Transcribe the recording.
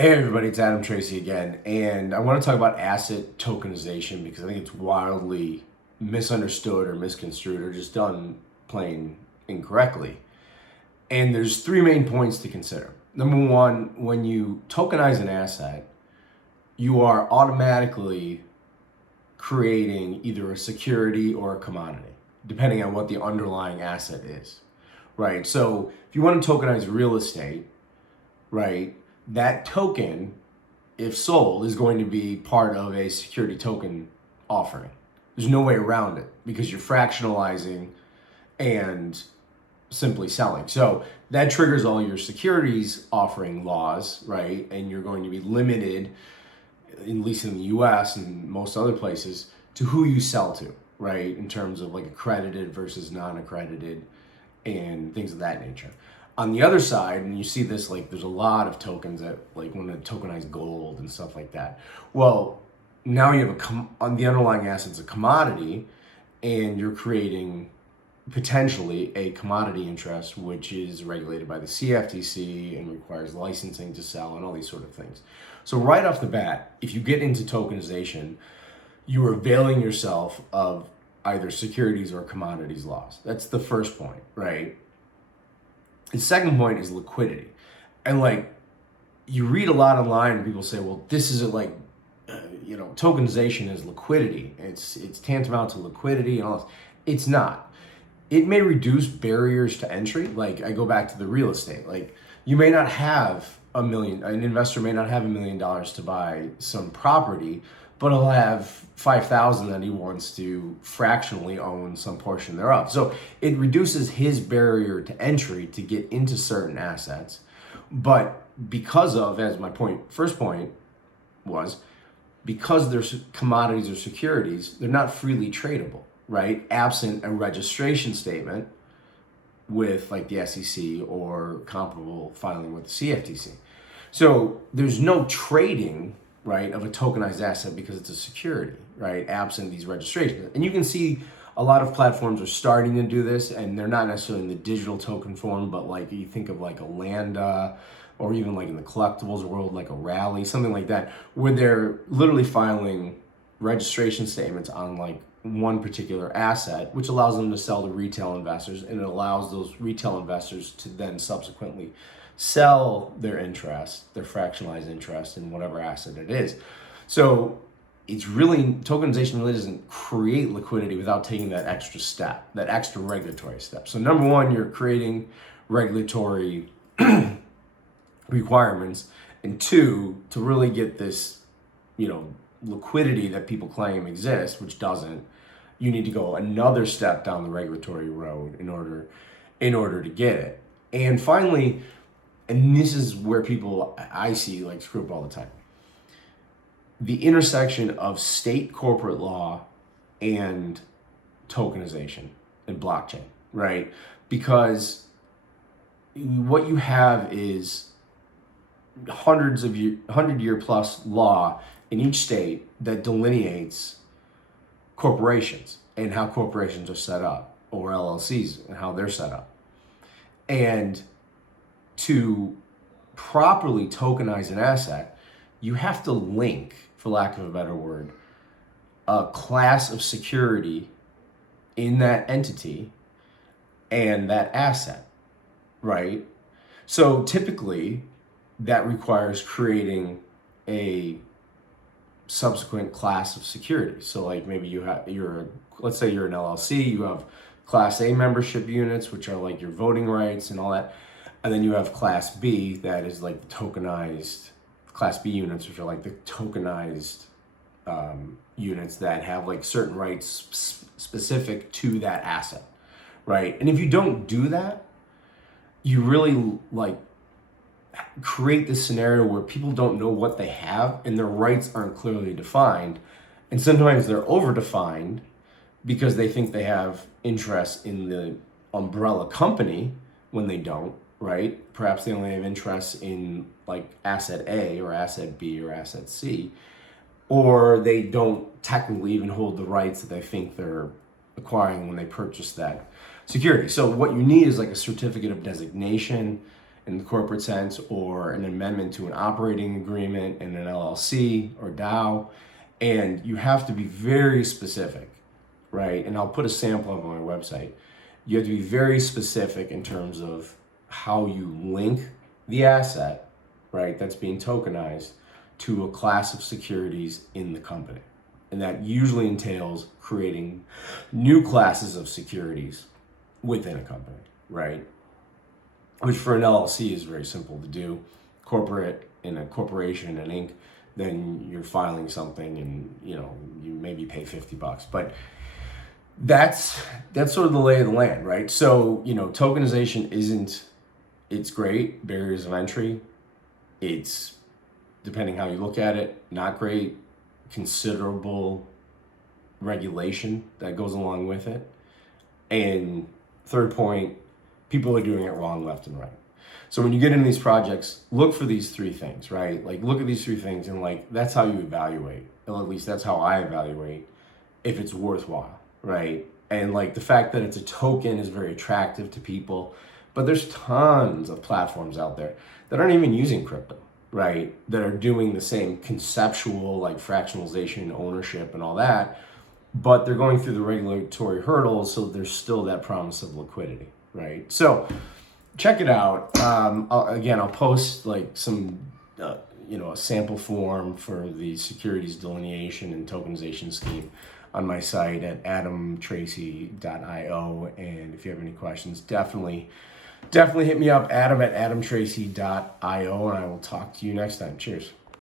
Hey everybody, it's Tracy again, and I want to talk about asset tokenization because I think it's wildly misunderstood or misconstrued or just done plain incorrectly. And there's three main points to consider. Number one, when you tokenize an asset, you are automatically creating either a security or a commodity, depending on what the underlying asset is, right? So if you want to tokenize real estate, right, that token, if sold, is going to be part of a security token offering. There's no way around it because you're fractionalizing and simply selling. So that triggers all your securities offering laws, right? And you're going to be limited, at least in the US and most other places, to who you sell to, right? In terms of like accredited versus non-accredited and things of that nature. On the other side, and you see this, like there's a lot of tokens that like want to tokenize gold and stuff like that. Well, now you have on the underlying asset's a commodity, and you're creating potentially a commodity interest, which is regulated by the CFTC and requires licensing to sell and all these sort of things. So right off the bat, if you get into tokenization, you are availing yourself of either securities or commodities laws. That's the first point, right? The second point is liquidity. And like, you read a lot online and people say, well, this is like, tokenization is liquidity. It's tantamount to liquidity and all this. It's not. It may reduce barriers to entry. Like I go back to the real estate. Like you may not have an investor may not have $1 million to buy some property, but he'll have 5,000 that he wants to fractionally own some portion thereof. So it reduces his barrier to entry to get into certain assets. But because of, as my first point was, because there's commodities or securities, they're not freely tradable, right? Absent a registration statement with like the SEC or comparable filing with the CFTC. So there's no trading, right, of a tokenized asset because it's a security, right, absent these registrations. And you can see a lot of platforms are starting to do this, and they're not necessarily in the digital token form, but like you think of like a Lambda, or even like in the collectibles world, like a Rally, something like that, where they're literally filing registration statements on like one particular asset, which allows them to sell to retail investors, and it allows those retail investors to then subsequently sell their interest, their fractionalized interest in whatever asset it is. So it's really, tokenization really doesn't create liquidity without taking that extra step, that extra regulatory step. So number one, you're creating regulatory requirements, and two, to really get this, liquidity that people claim exists, which doesn't, you need to go another step down the regulatory road in order to get it. And finally, and this is where people I see like screw up all the time, the intersection of state corporate law and tokenization and blockchain, right? Because what you have is 100-year plus law in each state that delineates corporations and how corporations are set up, or LLCs and how they're set up. And to properly tokenize an asset, you have to link, for lack of a better word, a class of security in that entity and that asset, right? So typically that requires creating a subsequent class of security. So like maybe let's say you're an LLC, you have Class A membership units, which are like your voting rights and all that. And then you have Class B, that is like the tokenized, Class B units, which are like the tokenized units that have like certain rights specific to that asset, right? And if you don't do that, you really like create this scenario where people don't know what they have and their rights aren't clearly defined. And sometimes they're over-defined because they think they have interest in the umbrella company when they don't, right? Perhaps they only have interest in like asset A or asset B or asset C, or they don't technically even hold the rights that they think they're acquiring when they purchase that security. So what you need is like a certificate of designation in the corporate sense, or an amendment to an operating agreement in an LLC or DAO. And you have to be very specific, right? And I'll put a sample up on my website. You have to be very specific in terms of how you link the asset, right, that's being tokenized to a class of securities in the company. And that usually entails creating new classes of securities within a company, right? Which for an LLC is very simple to do. Corporate, in a corporation, an Inc., then you're filing something and you maybe pay $50. But that's sort of the lay of the land, right? So, tokenization it's great, barriers of entry. It's, depending how you look at it, not great, considerable regulation that goes along with it. And third point, people are doing it wrong left and right. So when you get into these projects, look for these three things, right? Like, look at these three things and that's how you evaluate. Or at least that's how I evaluate if it's worthwhile, right? And the fact that it's a token is very attractive to people, but there's tons of platforms out there that aren't even using crypto, right? That are doing the same conceptual, fractionalization, ownership and all that, but they're going through the regulatory hurdles, so there's still that promise of liquidity, right? So check it out. I'll post some, a sample form for the securities delineation and tokenization scheme on my site at adamtracy.io. And if you have any questions, definitely hit me up, adam@adamtracy.io, and I will talk to you next time. Cheers.